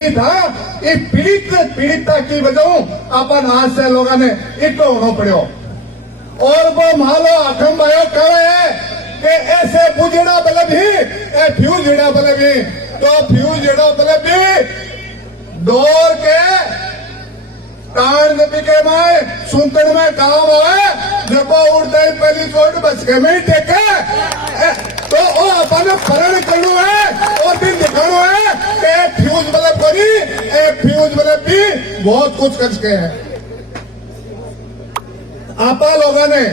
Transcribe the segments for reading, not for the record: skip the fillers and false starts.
था ये पीड़ितता की वजह अपन आज से लोगों ने इतना होना पड़ो। और वो मालो अखम भाइयों कह रहे हैं कि ऐसे बुझड़ा बल्ब भी ए फ्यूज जड़ा बल्ब भी तो फ्यूज जड़ा बल्ब भी दौड़ के कान के माए सुनतन में काम आए जब उड़ते ही पहली चोट बच के में टेके तो वो अपन फरण करना है और दिन दिखाना है कि फ्यूज बल्ब करी एक फ्यूज बल्ब भी बहुत कुछ कर सके हैं। आपा लोगों ने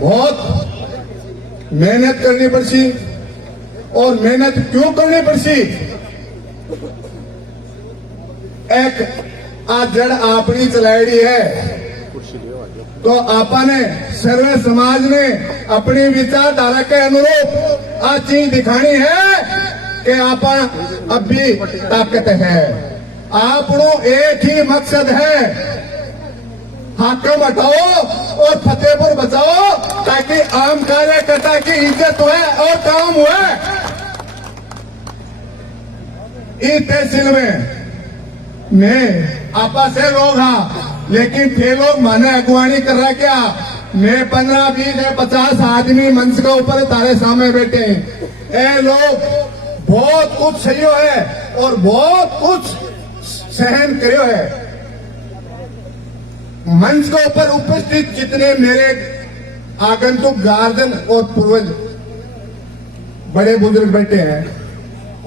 बहुत मेहनत करनी पड़सी और मेहनत क्यों करनी पड़सी एक आज जड़ आपनी चलाईडी है तो आपा ने सर्वे समाज ने अपनी विचारधारा के अनुरूप आज चीज दिखानी है कि आपा अब भी ताकत है। आपनो एक ही मकसद है हाकम हटाओ और फतेहपुर बचाओ ताकि आम कार्यकर्ता की इज्जत हुए और काम हुए। इस तहसील में मैं आपस से लोग हाँ लेकिन थे लोग माने अगुवानी कर रहा क्या मैं 15, 20, 50 आदमी मंच के ऊपर तारे सामने बैठे ए लोग बहुत कुछ सही है और बहुत कुछ सहन करो है। मंच के ऊपर उपस्थित जितने मेरे आगंतुक गार्जियन और पूर्वज बड़े बुजुर्ग बैठे हैं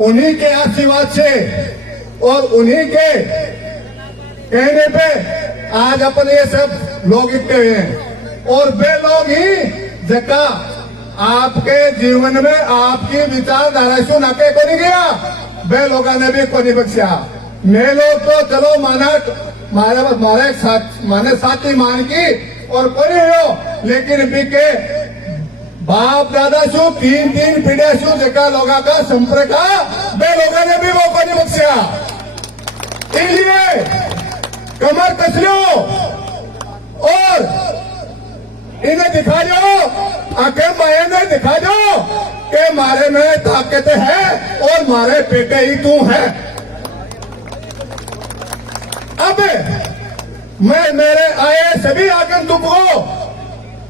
उन्हीं के आशीर्वाद से और उन्हीं के कहने पे आज अपन ये सब लोग इकट्ठे हुए हैं और वे लोग ही जका आपके जीवन में आपकी विचारधारा सुन के को नहीं गया वे लोगों ने भी को नहीं बख्शा। मैं लोग तो चलो मारे माने साथी मान की और कोई हो लेकिन बीके बाप दादा शू तीन पीढ़िया शू जका लोगों का संपर्क वे लोगों ने भी वो को नहीं बख्शा। इसलिए कमर कस लो और इन्हें दिखा दो आखिर माया ने दिखा दो कि मारे में ताकत है और मारे पेटे ही तू है। अब मैं मेरे आए सभी आगंतुक को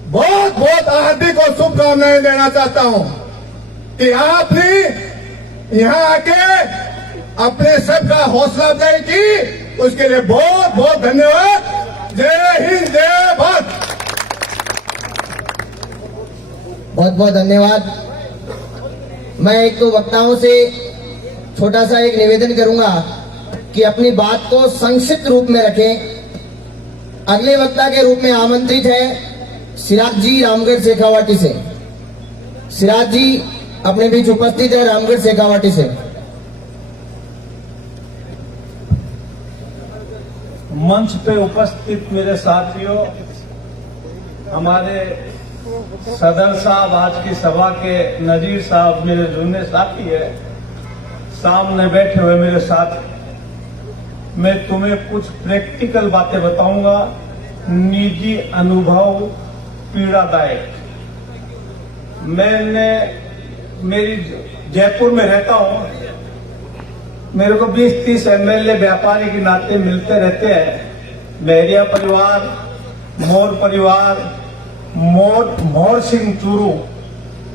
बहुत बहुत हार्दिक और शुभकामनाएं देना चाहता हूं कि आप भी यहां आके अपने सबका हौसला अफजाई की उसके लिए बहुत बहुत धन्यवाद। जय हिंद जय भारत। बहुत बहुत धन्यवाद। मैं एक तो वक्ताओं से छोटा सा एक निवेदन करूंगा कि अपनी बात को संक्षिप्त रूप में रखें। अगले वक्ता के रूप में आमंत्रित है सिराज जी रामगढ़ शेखावाटी से। सिराज जी अपने बीच उपस्थित है रामगढ़ शेखावाटी से। मंच पे उपस्थित मेरे साथियों, हमारे सदर साहब आज की सभा के नजीर साहब मेरे जूनियर साथी है, सामने बैठे हुए मेरे साथी, मैं तुम्हें कुछ प्रैक्टिकल बातें बताऊंगा, निजी अनुभव पीड़ादायक। मेरी जयपुर में रहता हूं, मेरे को 20-30 एमएलए व्यापारी के नाते मिलते रहते हैं। मेरिया परिवार, मोर परिवार, मोर सिंह चूरू,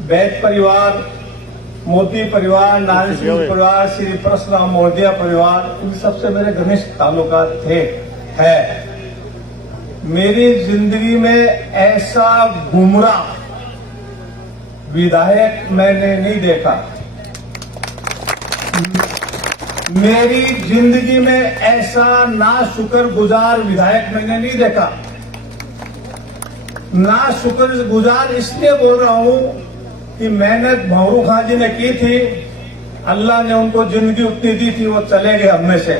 बैद परिवार, मोदी परिवार, नारायण सिंह परिवार, श्री परशुराम मोदिया परिवार, इन सबसे मेरे घनिष्ठ ताल्लुकात थे है। मेरी जिंदगी में ऐसा गुमराह विधायक मैंने नहीं देखा। मेरी जिंदगी में ऐसा नाशुक्रगुजार विधायक मैंने नहीं देखा। नाशुक्रगुजार इसलिए बोल रहा हूं कि मेहनत भंवरू खां जी ने की थी, अल्लाह ने उनको जिंदगी उतनी दी थी, वो चले गए हम में से,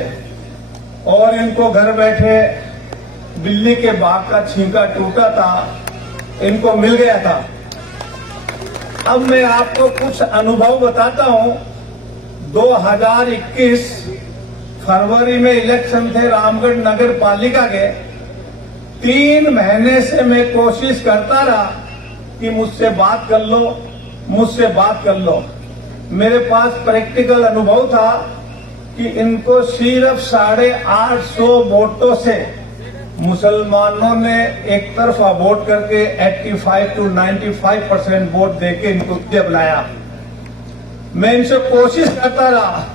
और इनको घर बैठे बिल्ली के बाग का छींका टूटा था, इनको मिल गया था। अब मैं आपको कुछ अनुभव बताता हूं। 2021 फरवरी में इलेक्शन थे रामगढ़ नगर पालिका के। 3 महीने से मैं कोशिश करता रहा कि मुझसे बात कर लो, मुझसे बात कर लो। मेरे पास प्रैक्टिकल अनुभव था कि इनको सिर्फ 850 वोटों से मुसलमानों ने एक तरफा वोट करके 85 to 95% वोट देके इनको विजय बनाया। मैं इनसे कोशिश करता रहा,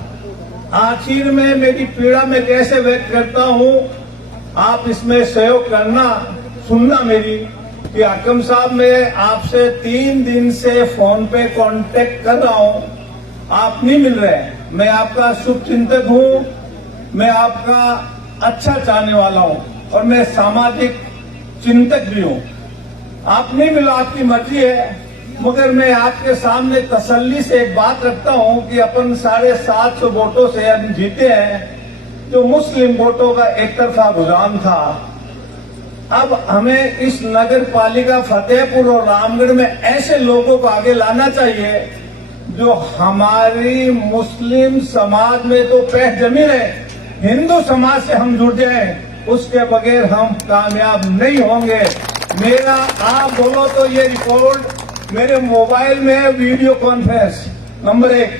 आखिर में मेरी पीड़ा मैं कैसे व्यक्त करता हूं, आप इसमें सहयोग करना, सुनना मेरी कि हाकिम साहब मैं आपसे 3 दिन से फोन पे कांटेक्ट कर रहा हूं, आप नहीं मिल रहे। मैं आपका शुभचिंतक हूं, मैं आपका अच्छा चाहने वाला हूं और मैं सामाजिक चिंतक भी हूं। आप नहीं मिलो, आपकी मर्जी है, मगर मैं आपके सामने तसल्ली से एक बात रखता हूं कि अपन 750 वोटों से हम जीते हैं, जो मुस्लिम वोटों का एक तरफा रुझान था। अब हमें इस नगर पालिका फतेहपुर और रामगढ़ में ऐसे लोगों को आगे लाना चाहिए जो हमारी मुस्लिम समाज में तो पैठ जमी है, हिंदू समाज से हम जुड़ जाएं, उसके बगैर हम कामयाब नहीं होंगे। मेरा आप बोलो तो ये रिकॉर्ड मेरे मोबाइल में है, वीडियो कॉन्फ्रेंस। नंबर 1,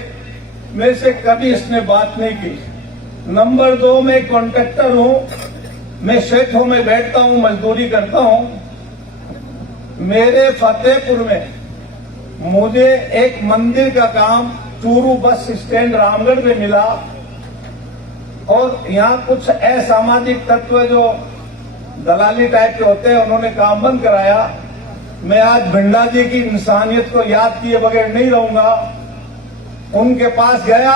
मेरे से कभी इसने बात नहीं की। नंबर 2, मैं कॉन्ट्रैक्टर हूं, मैं क्षेत्रों में बैठता हूं, मजदूरी करता हूं। मेरे फतेहपुर में मुझे एक मंदिर का काम चूरू बस स्टैंड रामगढ़ में मिला और यहाँ कुछ असामाजिक तत्व जो दलाली टाइप के होते हैं, उन्होंने काम बंद कराया। मैं आज भिंडा जी की इंसानियत को याद किए बगैर नहीं रहूंगा। उनके पास गया,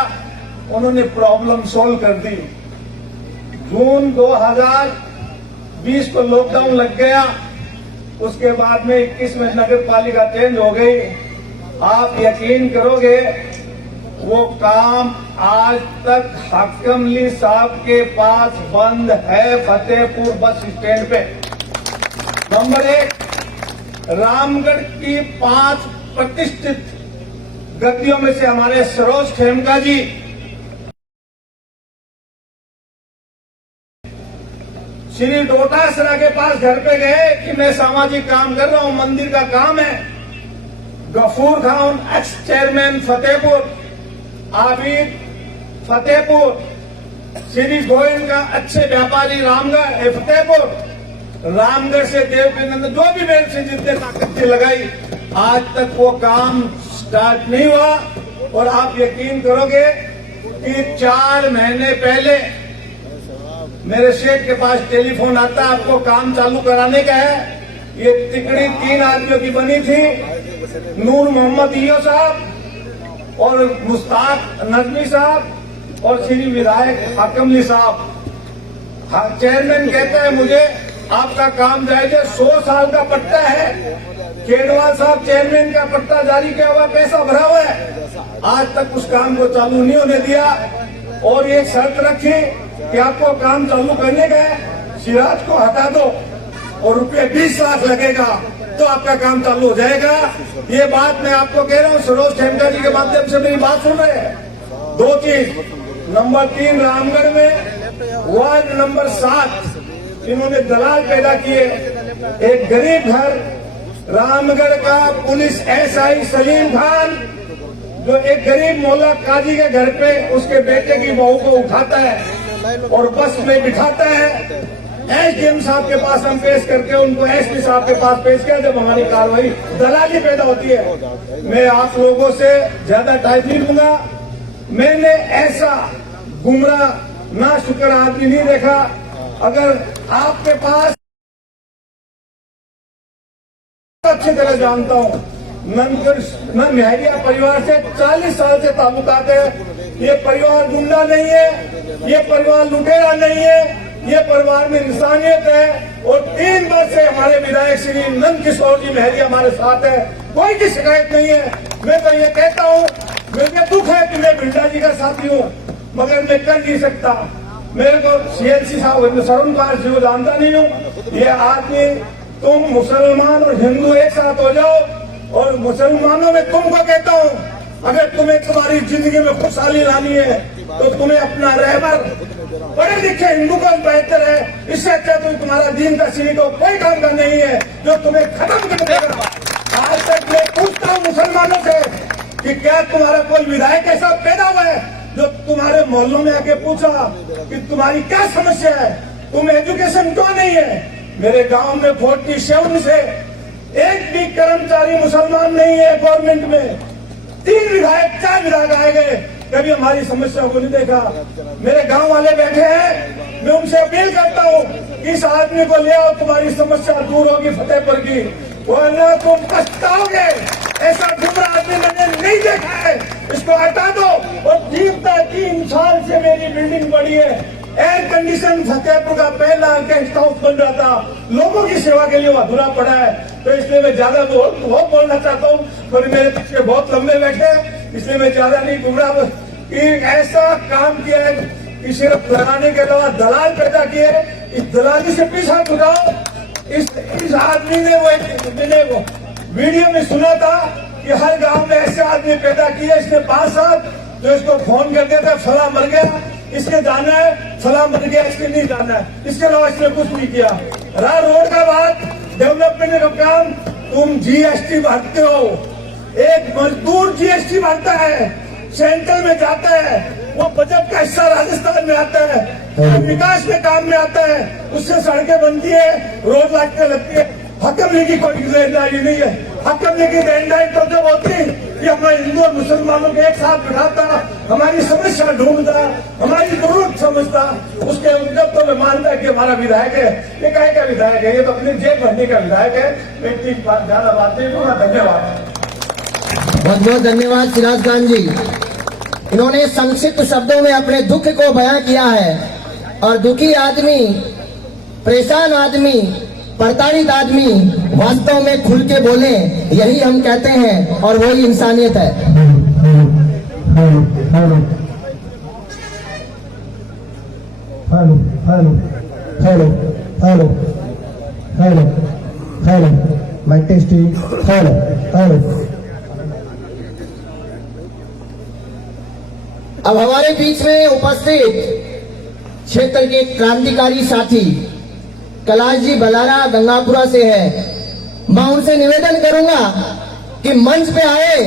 उन्होंने प्रॉब्लम सोल्व कर दी। जून 2020 को लॉकडाउन लग गया, उसके बाद में 21 में नगर पालिका चेंज हो गई। आप यकीन करोगे वो काम आज तक हाकिमली साहब के पास बंद है फतेहपुर बस स्टैंड पे। नंबर 1, रामगढ़ की 5 प्रतिष्ठित गद्दियों में से हमारे सरोज खेमका जी श्री डोटासरा के पास घर पे गए कि मैं सामाजिक काम कर रहा हूं, मंदिर का काम है। गफूर खान एक्स चेयरमैन फतेहपुर, आबिद फतेहपुर, श्री गोयल का अच्छे व्यापारी रामगढ़ फतेहपुर, रामगढ़ से देवकीनंद, जो भी मेरे से जितने ताकत लगाई, आज तक वो काम स्टार्ट नहीं हुआ। और आप यकीन करोगे कि 4 महीने पहले मेरे शेख के पास टेलीफोन आता, आपको काम चालू कराने का है। ये तिकड़ी 3 आदमियों की बनी थी, नूर मोहम्मद ईओ साहब और मुस्ताक नजमी साहब और श्री विधायक हाकिमली साहब। चेयरमैन कहता है मुझे आपका काम जायजे, 100 साल का पट्टा है। केडवाल साहब चेयरमैन का पट्टा जारी किया हुआ, पैसा भरा हुआ है, आज तक उस काम को चालू नहीं होने दिया। और एक शर्त रखी कि आपको काम चालू करने का है, सिराज को हटा दो और रुपये 20 लाख लगेगा तो आपका काम चालू हो जाएगा। ये बात मैं आपको कह रहा हूँ, सरोज खेमका जी के माध्यम से मेरी बात सुन रहे हैं। 2 चीज, नंबर 3, रामगढ़ में वार्ड नंबर 7 इन्होंने दलाल पैदा किए। एक गरीब घर, रामगढ़ का पुलिस एसआई सलीम खान, जो एक गरीब मोहल्ला काजी के घर पे उसके बेटे की बहू को उठाता है और बस में बिठाता है। एसडीएम साहब के पास हम पेश करके उनको एसपी साहब के पास पेश किया। जब हमारी कार्रवाई दलाली पैदा होती है, मैं आप लोगों से ज्यादा टाइम नहीं लूंगा। मैंने ऐसा गुमराह ना शुक्र आदमी नहीं देखा। अगर आपके पास, अच्छी तरह जानता हूं, मेहरिया परिवार से 40 साल से ताल्लुकात है। ये परिवार गुंडा नहीं है, ये परिवार लुटेरा नहीं है, ये परिवार में इंसानियत है। और 3 वर्ष से हमारे विधायक श्री नंद किशोर जी मेहरिया हमारे साथ है, कोई की शिकायत नहीं है। मैं तो ये कहता हूँ, मुझे दुख है कि मैं बिरला जी का साथी हूँ, मगर मैं कर नहीं सकता। मेरे को सीएलसी साहब शरण कुमार जी को जानता नहीं हूँ। ये आदमी, तुम मुसलमान और हिंदू एक साथ हो जाओ, और मुसलमानों में तुमको कहता हूँ, अगर तुम्हें तुम्हारी जिंदगी में खुशहाली लानी है तो तुम्हें अपना रहबर पढ़े लिखे हिंदू का बेहतर है। इससे अच्छा तो तुम्हारा दीन का सीढ़ी को कोई काम का नहीं है जो तुम्हें खत्म कर देगा। आज तक मैं पूछता हूँ मुसलमानों से, कि क्या तुम्हारा कोई विधायक ऐसा पैदा हुआ है जो तुम्हारे मोहल्लों में आके पूछा कि तुम्हारी क्या समस्या है, तुम एजुकेशन क्यों नहीं है। मेरे गांव में 47 से एक भी कर्मचारी मुसलमान नहीं है गवर्नमेंट में। 3 विधायक 4 विधायक आए गए, कभी हमारी समस्याओं को नहीं देखा। मेरे गांव वाले बैठे हैं, मैं उनसे अपील करता हूं कि इस आदमी को ले आओ, तुम्हारी समस्या दूर होगी फतेहपुर की, वरना तुम पछताओगे। ऐसा गुमरा आदमी मैंने नहीं देखा है, इसको हटा दो। और जीवता 3 साल से मेरी बिल्डिंग बड़ी है, एयर कंडीशन फतेहपुर का पहला गेस्ट हाउस बन रहा था, लोगों की सेवा के लिए वो अधूरा पड़ा है। तो इसलिए मैं ज्यादा बहुत बोलना चाहता हूँ, पर मेरे पीछे बहुत लंबे बैठे, इसलिए मैं ज्यादा नहीं घूमरा। कि ऐसा काम किया है कि सिर्फ लगाने के अलावा दलाल पैदा किए, इस दलाली से पीछा छुड़ाओ। इस आदमी ने मैंने वो वीडियो में सुना था कि हर गांव में ऐसे आदमी पैदा किए, इसने 5 साल जो इसको फोन कर देता फला मर गया, इसके जाना है, फला मर गया, इसके नहीं जाना है, इसके अलावा इसने कुछ नहीं किया। रोड का बात, डेवलपमेंट का काम, तुम जीएसटी भरते हो, एक मजदूर जीएसटी भरता है, सेंट्रल में जाता है, वो बजट का हिस्सा राजस्थान में आता है, विकास में काम में आता है, उससे सड़कें बनती है, रोड लाइटें लगती है। हकम लीग की कोई देनदारी नहीं है। हकम लीग की देनदारी तो जब होती कि अपना हिंदू और मुसलमानों को एक साथ बिठाता, हमारी समस्या ढूंढता, हमारी जरूरत समझता, उसके जब तो मैं मानता कि हमारा विधायक है, ये कहे का विधायक है, ये तो अपनी जेब भरने का विधायक है। मैं इतनी ज्यादा बात नहीं करूंगा, धन्यवाद। बहुत बहुत धन्यवाद सिराज खान जी। इन्होंने संक्षिप्त शब्दों में अपने दुख को बयां किया है, और दुखी आदमी, परेशान आदमी, प्रताड़ित आदमी वास्तव में खुल के बोले, यही हम कहते हैं, और वही इंसानियत है। Hello hello hello hello hello hello hello hello mic testing, hello hello. अब हमारे बीच में उपस्थित क्षेत्र के क्रांतिकारी साथी कैलाश जी बलारा गंगापुरा से है। मैं उनसे निवेदन करूंगा कि मंच पे आए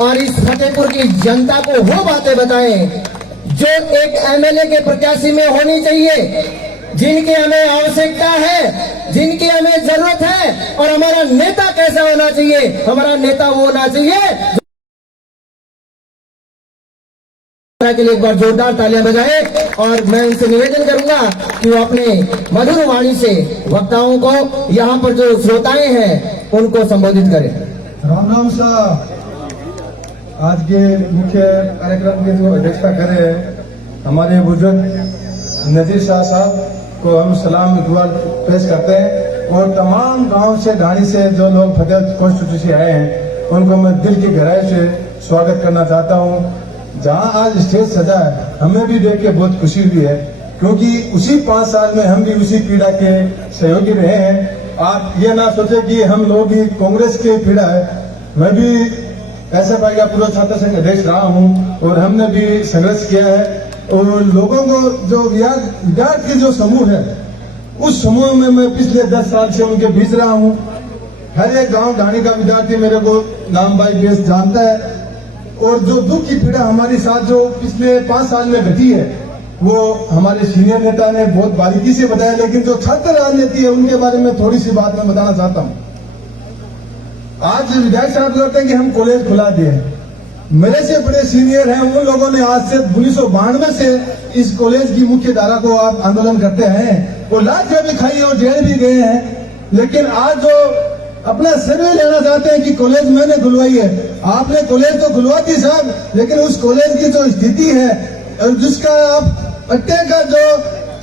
और इस फतेहपुर की जनता को वो बातें बताएं जो एक एमएलए के प्रत्याशी में होनी चाहिए, जिनकी हमें आवश्यकता है, जिनकी हमें जरूरत है। और हमारा नेता कैसा होना चाहिए? हमारा नेता वो होना चाहिए के लिए एक बार जोरदार तालियां बजाएं। और मैं उनसे निवेदन करूंगा कि वो अपने मधुर वाणी से वक्ताओं को, यहाँ पर जो श्रोताएं हैं, उनको संबोधित करें। राम राम साहब, आज के मुख्य कार्यक्रम की जो अध्यक्षता करे हमारे बुजुर्ग नजीर शाह साहब को हम सलाम दुआ पेश करते हैं। और तमाम गांव से, ढाणी से जो लोग फतेह कॉन्स्टिट्यूंसी आए हैं, उनको मैं दिल की गहराई से स्वागत करना चाहता हूँ। जहां आज स्टेज सजा है, हमें भी देख के बहुत खुशी हुई है, क्योंकि उसी 5 साल में हम भी उसी पीड़ा के सहयोगी रहे हैं। आप ये ना सोचे कि हम लोग भी कांग्रेस के पीड़ा है, मैं भी एसएफआई का पूर्व छात्र संघ अध्यक्ष रहा हूं, और हमने भी संघर्ष किया है। और लोगों को जो विद्यार्थी के जो समूह है, उस समूह में मैं पिछले 10 साल से उनके बीच रहा हूं। हर एक गांव ढाणी का विद्यार्थी मेरे को नाम बाई बेस जानता है। और जो दुख की पीड़ा हमारे साथ जो पिछले 5 साल में घटी है, वो हमारे सीनियर नेता ने बहुत बारीकी से बताया, लेकिन जो छात्र राजनीति है उनके बारे में थोड़ी सी बात मैं बताना चाहता हूँ। आज विधायक साहब कहते हैं कि हम कॉलेज खुला दिए, मेरे से बड़े सीनियर हैं, उन लोगों ने आज से 1992 से इस कॉलेज की मुख्य धारा को आप आंदोलन करते हैं, वो लाठियां भी खाई और जेल भी गए हैं। लेकिन आज जो अपना सर्वे लेना चाहते हैं कि कॉलेज मैंने खुलवाई है, आपने कॉलेज तो खुलवा दी साहब, लेकिन उस कॉलेज की जो स्थिति है और जिसका आप पट्टे का जो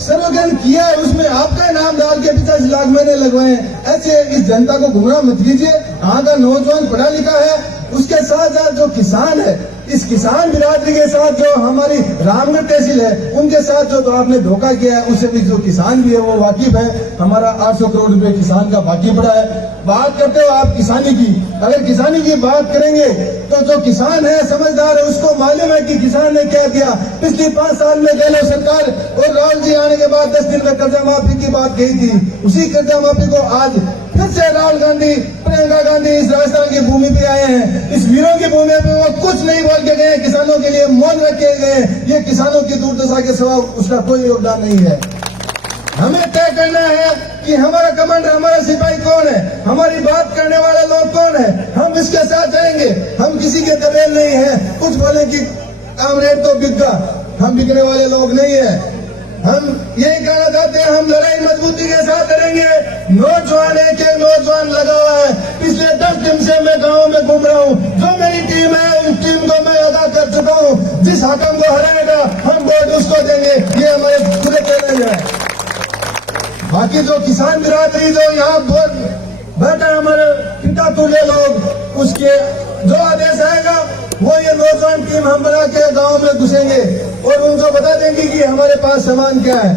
सर्वेक्षण किया है, उसमें आपका नाम डाल के 85 लाख मैंने लगवाए। ऐसे इस जनता को गुमराह मत कीजिए। यहाँ का नौजवान पढ़ा लिखा है, उसके साथ साथ जो किसान है, इस किसान बिरादरी के साथ जो हमारी रामगढ़ तहसील है उनके साथ जो आपने धोखा किया है, उससे भी जो किसान भी है वो वाकिफ है। हमारा 800 करोड़ रुपए किसान का बाकी पड़ा है। बात करते हो आप किसानी की, अगर किसानी की बात करेंगे तो जो किसान है समझदार है, उसको मालूम है कि किसान ने क्या किया। पिछले 5 साल में गहलोत सरकार और राहुल जी आने के बाद 10 दिन में कर्जा माफी की बात कही थी। उसी कर्जा माफी को आज फिर से राहुल गांधी, प्रियंका गांधी इस राजस्थान की भूमि पे आए हैं। इस वीरों की भूमि पे वो कुछ नहीं बोल के गए, किसानों के लिए मौन रख के गए। ये किसानों की दुर्दशा के सिवा उसका कोई योगदान नहीं है। हमें तय करना है कि हमारा कमांडर, हमारा सिपाही कौन है, हमारी बात करने वाले लोग कौन है। हम इसके साथ जाएंगे, हम किसी के दबेल नहीं है। कुछ बोले कि कामरेड तो बिका, हम बिकने वाले लोग नहीं है। हम यही कहना चाहते हैं, हम लड़ाई मजबूती के साथ लड़ेंगे। नौजवान एक नौजवान लगा हुआ है। पिछले 10 दिन से मैं गाँव में घूम रहा हूँ। जो मेरी टीम है उन टीम को मैं अदा कर चुका हूँ। जिस हाकम को हराएगा हम वोट उसको देंगे, ये हमारे पूरे चैलेंज है। बाकी जो किसान बिरादरी जो यहाँ बैठे हमारे पिता तुल्य लोग, उसके जो आदेश आएगा वो ये नौजवान टीम हम बना के गाँव में घुसेंगे और उनको बता देंगे कि हमारे पास सामान क्या है।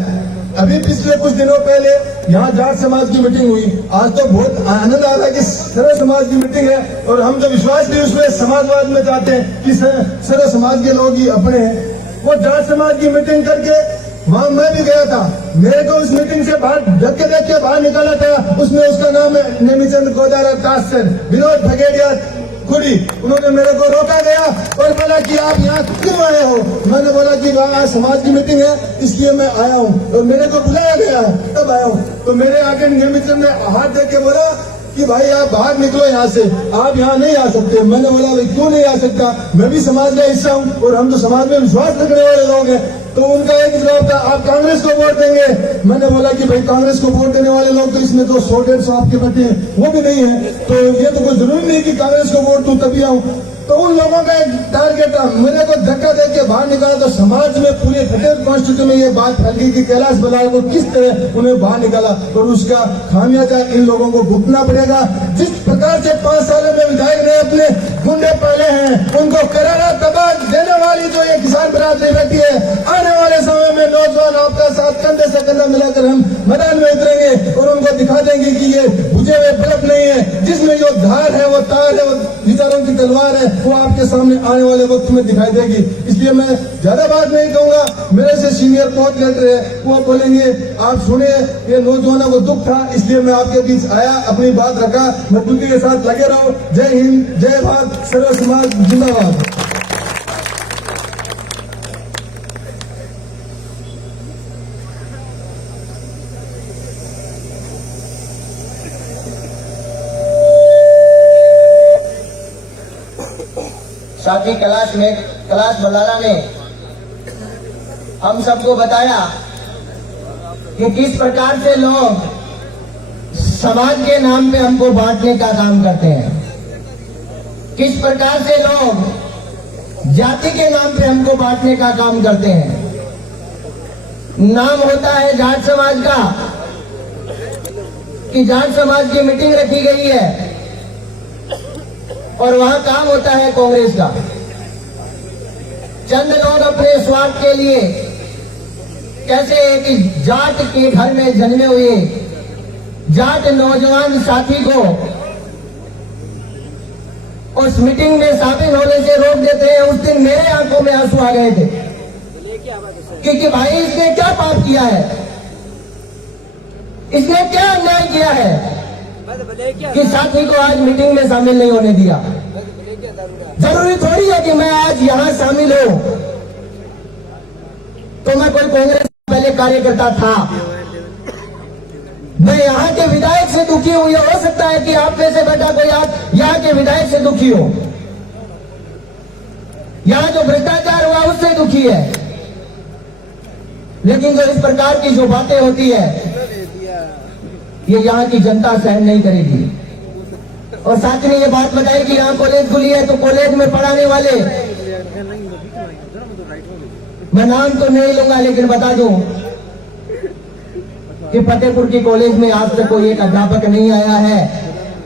अभी पिछले कुछ दिनों पहले यहाँ जाट समाज की मीटिंग हुई। आज तो बहुत आनंद आ रहा है कि सर्व समाज की मीटिंग है और हम जो विश्वास भी उसमें समाजवाद में चाहते हैं कि सर्व समाज के लोग ही अपने हैं। वो जाट समाज की मीटिंग करके वहाँ मैं भी गया था। मेरे को उस मीटिंग से बाहर धक्के धक्के बाहर निकाला था। उसमें उसका नाम है नेमीचंद गोदारा तास्कर, विनोद भगेड़िया खुड़ी। उन्होंने मेरे को रोका गया और बोला कि आप यहाँ क्यों आए हो। मैंने बोला कि वहाँ समाज की मीटिंग है इसलिए मैं आया हूँ और मेरे को बुलाया गया है तब आया हूँ। तो मेरे आगे नेमीचंद ने हाथ दे के बोला कि भाई आप बाहर निकलो यहाँ से, आप यहाँ नहीं आ सकते। मैंने बोला भाई क्यों नहीं आ सकता, मैं भी समाज का हिस्सा हूँ और हम तो समाज में विश्वास रखने वाले लोग हैं। तो उनका एक जवाब था आप कांग्रेस को वोट देंगे। मैंने बोला कि भाई कांग्रेस को वोट देने वाले लोग तो इसमें तो 100-150 आपके बैठे हैं, वो भी नहीं है। तो ये तो कोई जरूरी नहीं कि कांग्रेस को वोट दूं तभी आऊं। तो उन लोगों का एक टारगेट था, मेरे को धक्का देके बाहर निकाला। तो समाज में पूरे फतेहपुर कॉन्स्टिट्यूशन में ये बात फैल गई कि कैलाश बलाल को किस तरह उन्हें बाहर निकाला और उसका खामियाजा इन लोगों को भुगतना पड़ेगा। जिस प्रकार से 5 सालों में विधायक ने अपने गुंडे पाले हैं, उनको करारा तबाह देने वाली जो ये किसान बिरादरी बैठी है, आने वाले समय में नौजवान आपका साथ कंधे से कंधा मिलाकर हम मैदान में उतरेंगे और उनको दिखा देंगे कि ये बुझे हुए बल्ब नहीं है, जिसमें जो धार है वो तार है, वो विचारों की तलवार है, वो आपके सामने आने वाले वक्त में दिखाई देगी। इसलिए मैं ज्यादा बात नहीं कहूंगा। मेरे से सीनियर पहुंच लीडर है वो बोलेंगे। आप सुने, ये नौजवानों को दुख था इसलिए मैं आपके बीच आया, अपनी बात रखा। मजबूती के साथ लगे रहो। जय हिंद, जय भारत, सर्व समाज जिंदाबाद। साथी कैलाश बलाला ने हम सबको बताया कि किस प्रकार से लोग समाज के नाम पे हमको बांटने का काम करते हैं, किस प्रकार से लोग जाति के नाम पे हमको बांटने का काम करते हैं। नाम होता है जाट समाज का कि जाट समाज की मीटिंग रखी गई है और वहां काम होता है कांग्रेस का। चंद लोग अपने स्वार्थ के लिए कैसे एक जाट के घर में जन्मे हुए जाट नौजवान साथी को उस मीटिंग में शामिल होने से रोक देते हैं। उस दिन मेरे आंखों में आंसू आ गए थे क्योंकि भाई इसने क्या पाप किया है, इसने क्या अन्याय किया है कि साथी को आज मीटिंग में शामिल नहीं होने दिया। जरूरी थोड़ी है कि मैं आज यहाँ शामिल हूँ तो मैं कोई कांग्रेस पहले कार्यकर्ता था। मैं यहाँ के विधायक से दुखी हूँ, यह हो सकता है कि आप में से बेटा कोई आप यहाँ के विधायक से दुखी हो, यहाँ जो भ्रष्टाचार हुआ उससे दुखी है, लेकिन जो इस प्रकार की जो बातें होती है ये यहाँ की जनता सहन नहीं करेगी। और साथ में ये बात बताई कि यहाँ कॉलेज खुली है तो कॉलेज में पढ़ाने वाले, मैं नाम तो नहीं लूंगा लेकिन बता दूं कि फतेहपुर की कॉलेज में आज तक कोई एक अध्यापक नहीं आया है।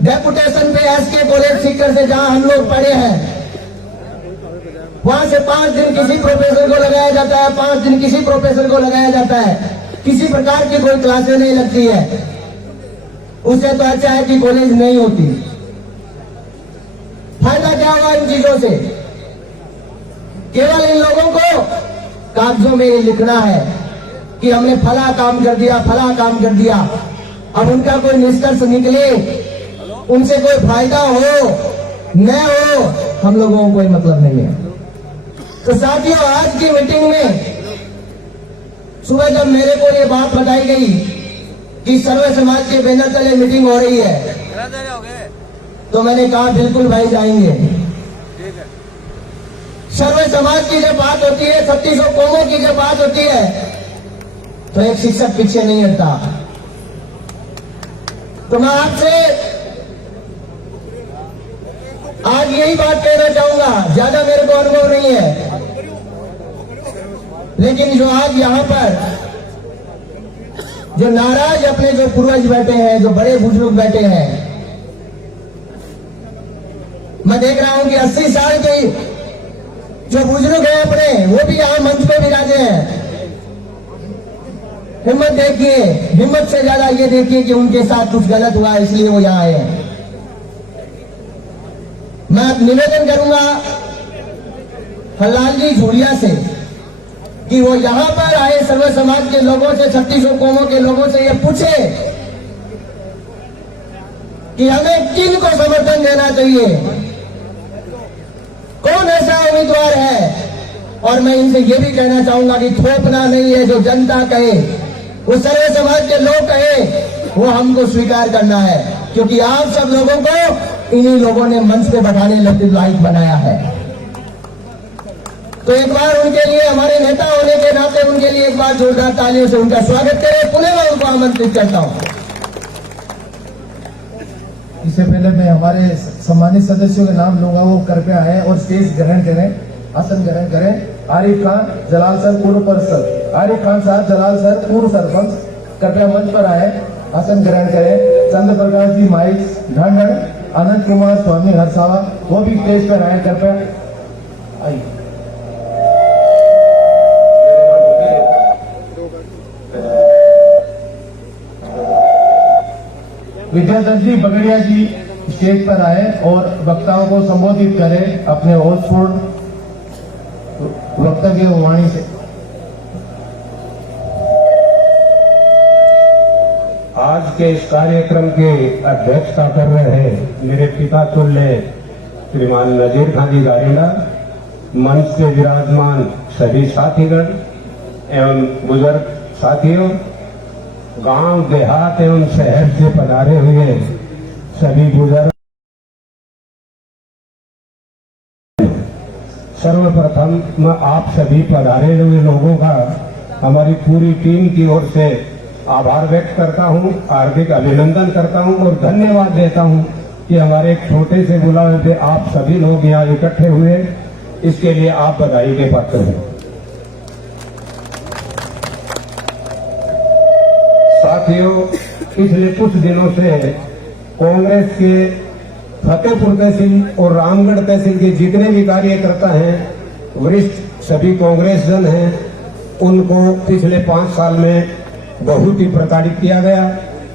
डेपुटेशन पे एसके कॉलेज सीकर से जहां हम लोग पढ़े हैं वहां से 5 दिन किसी प्रोफेसर को लगाया जाता है, 5 दिन किसी प्रोफेसर को लगाया जाता है, किसी प्रकार की कोई क्लासें नहीं लगती है। उससे तो अच्छा है कि कॉलेज नहीं होती। फायदा क्या होगा इन चीजों से? केवल इन लोगों को कागजों में ये लिखना है कि हमने फला काम कर दिया, फला काम कर दिया। अब उनका कोई निष्कर्ष निकले, उनसे कोई फायदा हो न हो, हम लोगों को कोई मतलब नहीं है। तो साथियों, आज की मीटिंग में सुबह जब मेरे को ये बात बताई गई कि सर्व समाज के बैनर तले मीटिंग हो रही है, तो मैंने कहा बिल्कुल भाई जाएंगे। सर्व समाज की जब बात होती है, 3600 कौमों की जब बात होती है, तो एक शिक्षक पीछे नहीं हटता। तो मैं आपसे आज यही बात कहना चाहूंगा। ज्यादा मेरे को अनुभव नहीं है, लेकिन जो आज यहां पर जो नाराज अपने जो पूर्वज बैठे हैं, जो बड़े बुजुर्ग बैठे हैं, मैं देख रहा हूं कि 80 साल के जो बुजुर्ग हैं अपने, वो भी यहां मंच पे विराजे हैं। हिम्मत देखिए, हिम्मत से ज्यादा ये देखिए कि उनके साथ कुछ गलत हुआ है, इसलिए वो यहां आए हैं। मैं निवेदन करूंगा हरलाल जी झूरिया से कि वो यहां पर आए सर्व समाज के लोगों से, 3600 कौमों के लोगों से ये पूछे कि हमें किन को समर्थन देना चाहिए, कौन ऐसा उम्मीदवार है। और मैं इनसे ये भी कहना चाहूंगा कि थोपना नहीं है, जो जनता कहे, वो सर्व समाज के लोग कहे, वो हमको स्वीकार करना है, क्योंकि आप सब लोगों को इन्हीं लोगों ने मंच पे बैठाने लायक बनाया है। तो एक बार उनके लिए, हमारे नेता होने के नाते उनके लिए एक बार जोरदार तालियों से उनका स्वागत करें। पुनः मैं उनको आमंत्रित करता हूं। इससे पहले मैं हमारे सम्मानित सदस्यों के नाम लूंगा, वो कृपया आए और स्टेज ग्रहण करें, आसन ग्रहण करें। आरिफ खान जलाल सर, पूर्व परिषद। आरिफ खान साहब जलाल सर, पूर्व सरपंच, कृपया मंच पर आए, आसन ग्रहण करें। चंद्र प्रकाश जी माइक ढंढन, अनंत कुमार स्वामी हरसावा, वो भी स्टेज पर आए, कृपया आइए। विद्याधर जी बगड़िया जी स्टेज पर आए और वक्ताओं को संबोधित करें अपने होशपूर्ण वक्तव्य वाणी से। आज के इस कार्यक्रम के अध्यक्षता कर रहे हैं मेरे पिता तुल्य श्रीमान नजीर खान जी गारेला, मंच पे विराजमान सभी साथीगण एवं बुजुर्ग साथियों, गांव देहात एवं शहर से पधारे हुए सभी बुजुर्ग, सर्वप्रथम मैं आप सभी पधारे हुए लोगों का हमारी पूरी टीम की ओर से आभार व्यक्त करता हूं, हार्दिक अभिनंदन करता हूं और धन्यवाद देता हूं कि हमारे एक छोटे से बुलावे पे आप सभी लोग यहाँ इकट्ठे हुए, इसके लिए आप बधाई के पात्र हैं। साथियों, पिछले कुछ दिनों से कांग्रेस के फतेहपुर तहसील और रामगढ़ तहसील के जितने भी कार्यकर्ता हैं, वरिष्ठ सभी कांग्रेस जन हैं, उनको पिछले 5 साल में बहुत ही प्रताड़ित किया गया।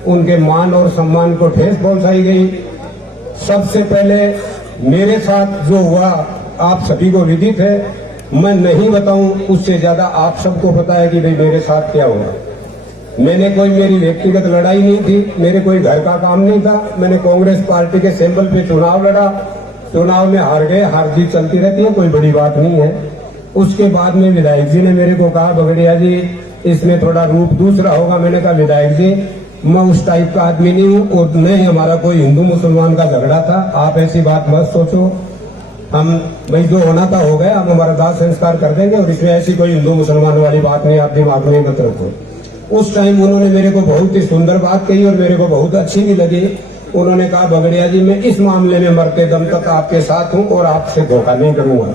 उनके मान और सम्मान को ठेस पहुंचाई गई। सबसे पहले मेरे साथ जो हुआ आप सभी को विदित है, मैं नहीं बताऊं, उससे ज्यादा आप सबको पता है कि भाई मेरे साथ क्या हुआ। मैंने कोई मेरी व्यक्तिगत लड़ाई नहीं थी, मेरे कोई घर का काम नहीं था। मैंने कांग्रेस पार्टी के सिंबल पे चुनाव लड़ा, चुनाव में हार गए, हार जीत चलती रहती है, कोई बड़ी बात नहीं है। उसके बाद में विधायक जी ने मेरे को कहा, बगड़िया जी इसमें थोड़ा रूप दूसरा होगा। मैंने कहा विधायक जी मैं उस टाइप का आदमी नहीं हूँ और न ही हमारा कोई हिंदू मुसलमान का झगड़ा था, आप ऐसी बात मत सोचो। हम भाई जो होना था हो गया, हम हमारा दाह संस्कार कर देंगे और इसमें ऐसी कोई हिंदू मुसलमान वाली बात नहीं, आप दिमाग में मत रखो। उस टाइम उन्होंने मेरे को बहुत ही सुंदर बात कही और मेरे को बहुत अच्छी भी लगी। उन्होंने कहा बगड़िया जी मैं इस मामले में मरते दम तक आपके साथ हूं और आपसे धोखा नहीं करूंगा।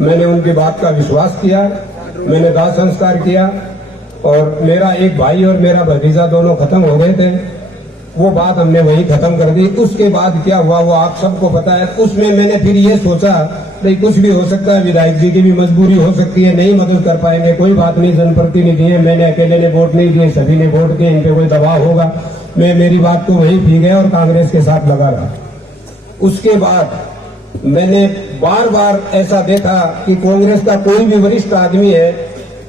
मैंने उनकी बात का विश्वास किया, मैंने दाह संस्कार किया और मेरा एक भाई और मेरा भतीजा दोनों खत्म हो गए थे। वो बात हमने वही खत्म कर दी। उसके बाद क्या हुआ वो आप सबको पता है। उसमें मैंने फिर ये सोचा भाई कुछ भी हो सकता है, विधायक जी की भी मजबूरी हो सकती है, नहीं मदद कर पाएंगे, कोई बात नहीं, जनप्रतिनिधि है, मैंने अकेले ने वोट नहीं दिए, सभी ने वोट दिए, इन पे कोई दबाव होगा, मैं मेरी बात को वहीं पी गया और कांग्रेस के साथ लगा रहा। उसके बाद मैंने बार बार ऐसा देखा कि कांग्रेस का कोई भी वरिष्ठ आदमी है,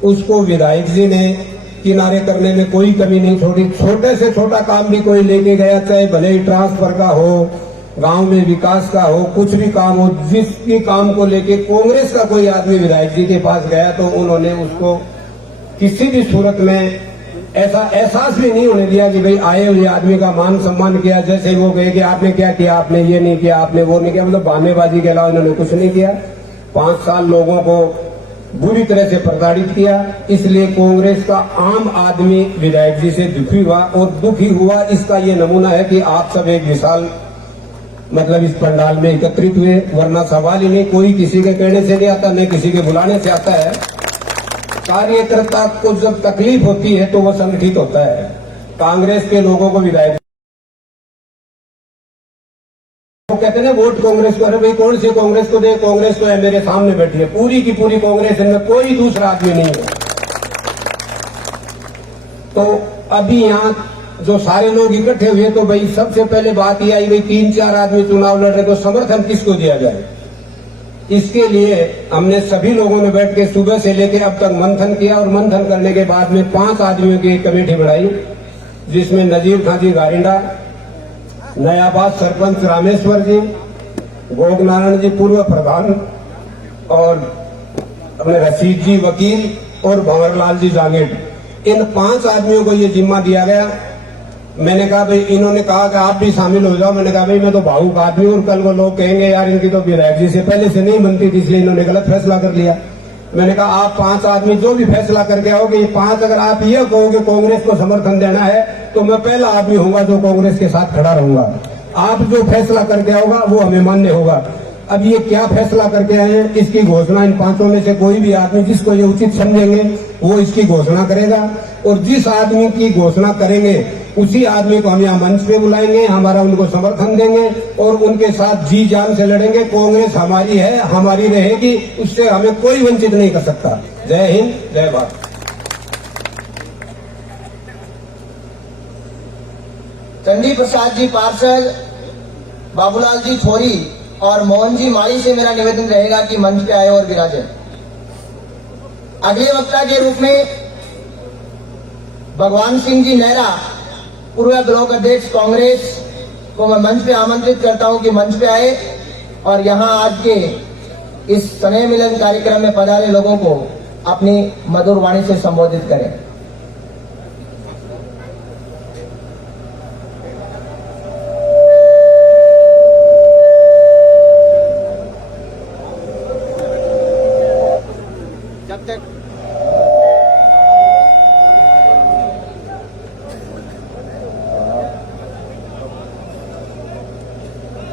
उसको विधायक जी ने किनारे करने में कोई कमी नहीं छोड़ी। छोटे से छोटा काम भी कोई लेके गया, चाहे भले ही ट्रांसफर का हो, गांव में विकास का हो, कुछ भी काम हो, जिस भी काम को लेके कांग्रेस का कोई आदमी विधायक जी के पास गया तो उन्होंने उसको किसी भी सूरत में ऐसा एहसास भी नहीं होने दिया कि भाई आए हुए आदमी का मान सम्मान किया। जैसे वो कहे कि आपने क्या किया, आपने ये नहीं किया, आपने वो नहीं किया, मतलब बहानेबाजी के अलावा उन्होंने कुछ नहीं किया। 5 साल लोगों को बुरी तरह से प्रताड़ित किया, इसलिए कांग्रेस का आम आदमी विधायक जी से दुखी हुआ, और दुखी हुआ इसका ये नमूना है कि आप सब एक विशाल मतलब इस पंडाल में एकत्रित हुए, वरना सवाल ही नहीं, कोई किसी के कहने से नहीं आता, न किसी के बुलाने से आता है। कार्यकर्ता को जब तकलीफ होती है तो वो संगठित होता है। कांग्रेस के लोगों को विधायक वो कहते हैं वोट कांग्रेस को, अरे भाई कौन सी कांग्रेस को दे, कांग्रेस तो है मेरे सामने बैठी है, पूरी की पूरी कांग्रेस, इनमें कोई दूसरा आदमी नहीं है। तो अभी यहाँ जो सारे लोग इकट्ठे हुए तो भाई सबसे पहले बात यह आई, भाई 3-4 आदमी चुनाव लड़ रहे तो समर्थन किसको दिया जाए। इसके लिए हमने सभी लोगों ने बैठ के सुबह से लेकर अब तक मंथन किया, और मंथन करने के बाद में 5 आदमियों की एक कमेटी बनाई, जिसमें नजीर खां जी गारिंडा, नयाबाद सरपंच रामेश्वर जी, गोग नारायण जी पूर्व प्रधान, और अपने रशीद जी वकील, और भंवरलाल जी जांगेड़, इन 5 आदमियों को ये जिम्मा दिया गया। मैंने कहा भाई, इन्होंने कहा कि आप भी शामिल हो जाओ। मैंने कहा भाई मैं तो भावुक आदमी हूं, और कल वो लोग कहेंगे यार इनकी तो विधायक जी से पहले से नहीं बनती थी, इसलिए इन्होंने गलत फैसला कर लिया। मैंने कहा आप 5 आदमी जो भी फैसला करके आओगे, ये 5 अगर आप ये कहोगे कांग्रेस को समर्थन देना है तो मैं पहला आदमी होऊंगा जो कांग्रेस के साथ खड़ा रहूंगा। आप जो फैसला करके आओगा वो हमें मान्य होगा। अब ये क्या फैसला करके आए हैं, इसकी घोषणा इन 5 में से कोई भी आदमी जिसको ये उचित समझेंगे वो इसकी घोषणा करेगा, और जिस आदमी की घोषणा करेंगे उसी आदमी को हम यहाँ मंच पे बुलाएंगे, हमारा उनको समर्थन देंगे और उनके साथ जी जान से लड़ेंगे। कांग्रेस हमारी है, हमारी रहेगी, उससे हमें कोई वंचित नहीं कर सकता। जय हिंद, जय भारत। चंडी प्रसाद जी पार्षद, बाबूलाल जी छोरी और मोहन जी माई से मेरा निवेदन रहेगा कि मंच पे आए और विराजे। अगले वक्ता के रूप में भगवान सिंह जी नेहरा, पूर्व ब्लॉक अध्यक्ष कांग्रेस, को मैं मंच पे आमंत्रित करता हूं कि मंच पे आए और यहां आज के इस स्नेह मिलन कार्यक्रम में पधारे लोगों को अपनी मधुर वाणी से संबोधित करें।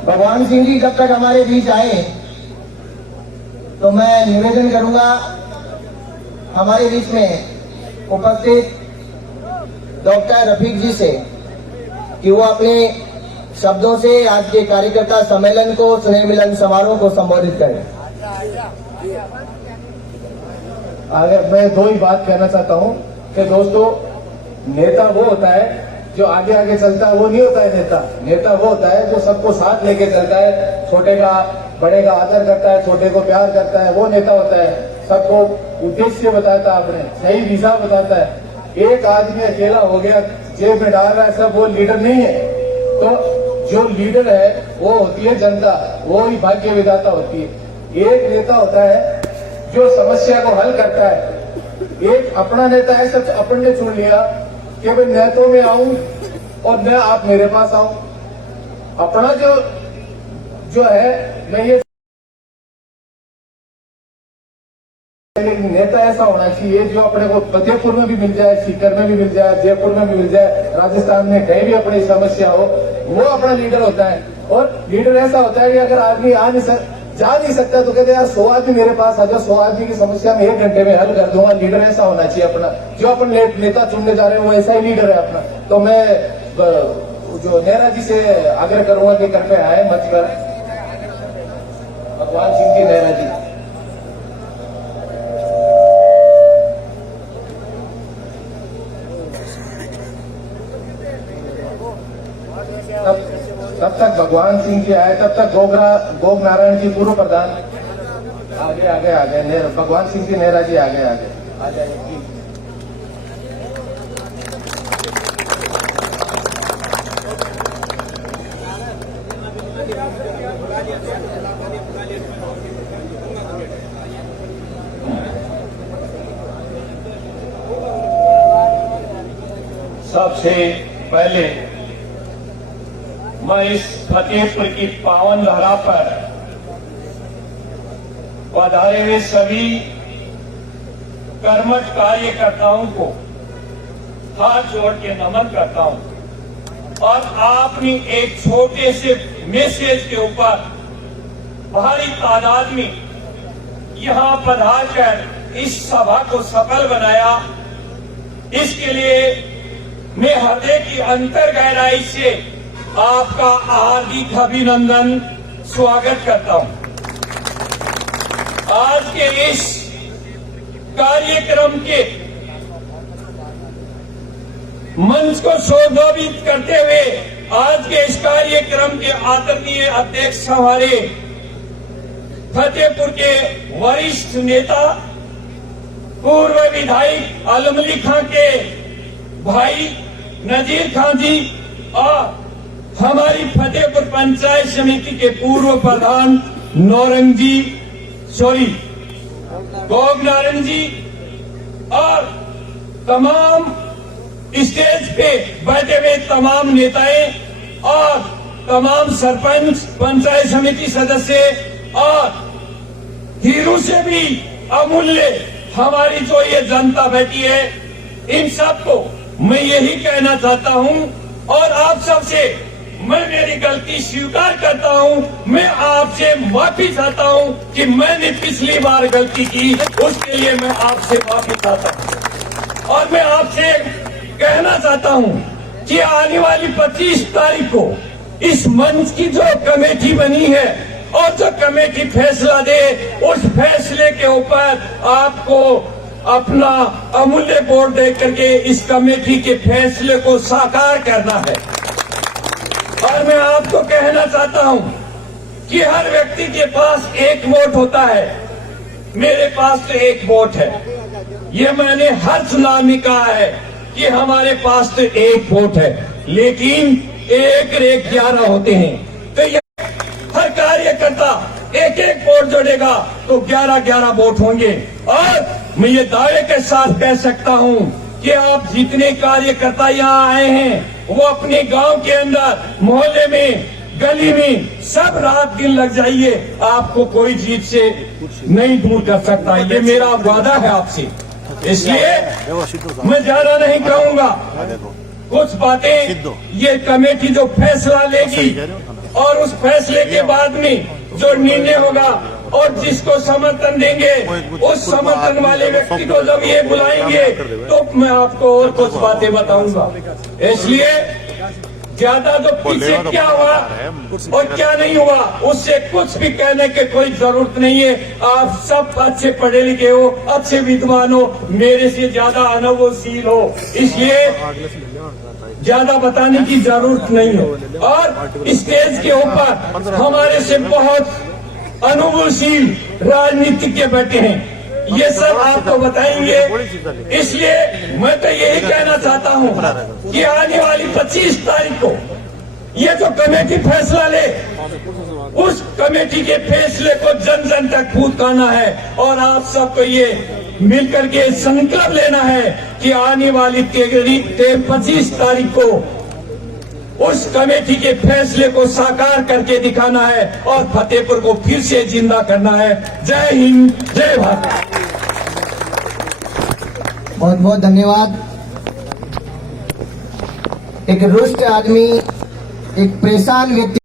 भगवान सिंह जी जब तक हमारे बीच आए तो मैं निवेदन करूंगा हमारे बीच में उपस्थित डॉक्टर रफीक जी से कि वो अपने शब्दों से आज के कार्यकर्ता सम्मेलन को, स्नेह मिलन समारोह को संबोधित करें। अगर मैं 2 ही बात कहना चाहता हूं कि दोस्तों, नेता वो होता है जो आगे आगे चलता है, वो नहीं होता है नेता। नेता वो होता है जो सबको साथ लेके चलता है, छोटे का बड़े का आदर करता है, छोटे को प्यार करता है, वो नेता होता है। सबको उद्देश्य बताता है, अपने सही दिशा बताता है। एक आदमी अकेला हो गया, जेब में डाल रहा है सब, वो लीडर नहीं है। तो जो लीडर है वो होती है जनता, वो ही भाग्य विधाता होती है। एक नेता होता है जो समस्या को हल करता है। एक अपना नेता है, सब अपन ने चुन लिया कि मैं न तो मैं आऊं और न आप मेरे पास आओ। अपना जो है, मैं ये नेता ऐसा होना चाहिए जो अपने को फतेहपुर में भी मिल जाए, सीकर में भी मिल जाए, जयपुर में भी मिल जाए, राजस्थान में कहीं भी अपनी समस्या हो, वो अपना लीडर होता है। और लीडर ऐसा होता है कि अगर आदमी जा नहीं सकता तो कहते यार 100 आदमी मेरे पास आ जाओ, 100 आदमी की समस्या में 1 घंटे में हल कर दूंगा। लीडर ऐसा होना चाहिए अपना। जो अपन नेता चुनने जा रहे हैं वो ऐसा ही लीडर है अपना। तो मैं जो नेहरा जी से आग्रह करूंगा कि कृपया आए मंच पर। भगवान सिंह जी नेहरा जी। तब तक भगवान सिंह जी आए, तब तक गोग नारायण जी पूर्व प्रधान आगे आगे आगे, भगवान सिंह जी नेहरा जी आगे आगे आ जाइए प्लीज। सबसे पहले मैं इस फतेहपुर की पावन धरा पर पधारे हुए सभी कर्मठ कार्यकर्ताओं को हाथ जोड़ के नमन करता हूं और आपने एक छोटे से मैसेज के ऊपर भारी तादाद में यहां पधार कर इस सभा को सफल बनाया। इसके लिए मैं हृदय की अंतर गहराई से आपका हार्दिक अभिनंदन स्वागत करता हूं। आज के इस कार्यक्रम के मंच को शोभान्वित करते हुए आज के इस कार्यक्रम के आदरणीय अध्यक्ष हमारे फतेहपुर के वरिष्ठ नेता पूर्व विधायक आलम अली खां के भाई नजीर खान जी और हमारी फतेहपुर पंचायत समिति के पूर्व प्रधान गोग नारायण जी और तमाम स्टेज पे बैठे हुए तमाम नेताएं और तमाम सरपंच पंचायत समिति सदस्य और हीरू से भी अमूल्य हमारी जो ये जनता बैठी है, इन सबको मैं यही कहना चाहता हूं और आप सबसे मैं मेरी गलती स्वीकार करता हूं। मैं आपसे माफी चाहता हूं कि मैंने पिछली बार गलती की, उसके लिए मैं आपसे माफी चाहता हूं। और मैं आपसे कहना चाहता हूं कि आने वाली 25 तारीख को इस मंच की जो कमेटी बनी है और जो कमेटी फैसला दे, उस फैसले के ऊपर आपको अपना अमूल्य वोट दे करके इस कमेटी के फैसले को साकार करना है। और मैं आपको कहना चाहता हूं कि हर व्यक्ति के पास एक वोट होता है, मेरे पास तो एक वोट है। ये मैंने हर चुनाव में कहा है कि हमारे पास तो एक वोट है, लेकिन 1-11 होते हैं। तो हर कार्यकर्ता एक वोट जोड़ेगा तो 11-11 वोट होंगे। और मैं ये दावे के साथ कह सकता हूं कि आप जितने कार्यकर्ता यहाँ आए हैं, वो अपने गांव के अंदर, मोहल्ले में, गली में सब रात दिन लग जाइए, आपको कोई जीत से नहीं दूर कर सकता। ये मेरा वादा है आपसे। इसलिए मैं ज्यादा नहीं कहूंगा, कुछ बातें ये कमेटी जो फैसला लेगी और उस फैसले के बाद में जो निर्णय होगा और जिसको समर्थन देंगे, उस समर्थन वाले व्यक्ति को जब ये बुलाएंगे तो मैं आपको और कुछ बातें बताऊंगा। इसलिए ज्यादा तो पीछे क्या हुआ और क्या नहीं हुआ, उससे कुछ भी कहने की कोई जरूरत नहीं है। आप सब अच्छे पढ़े लिखे हो, अच्छे विद्वान हो, मेरे से ज्यादा अनुभवशील हो, इसलिए ज्यादा बताने की जरूरत नहीं है। और स्टेज के ऊपर हमारे से बहुत अनुभवशील राजनीतिज्ञ बैठे हैं, ये सब आपको बताएंगे। इसलिए मैं तो यही कहना चाहता हूं कि आने वाली 25 तारीख को ये जो कमेटी फैसला ले, उस कमेटी के फैसले को जन जन तक पहुंचाना है। और आप सबको ये मिलकर के संकल्प लेना है कि आने वाली 25 तारीख को उस कमेटी के फैसले को साकार करके दिखाना है और फतेहपुर को फिर से जिंदा करना है। जय हिंद, जय भारत। बहुत बहुत धन्यवाद। एक रुष्ट आदमी, एक परेशान व्यक्ति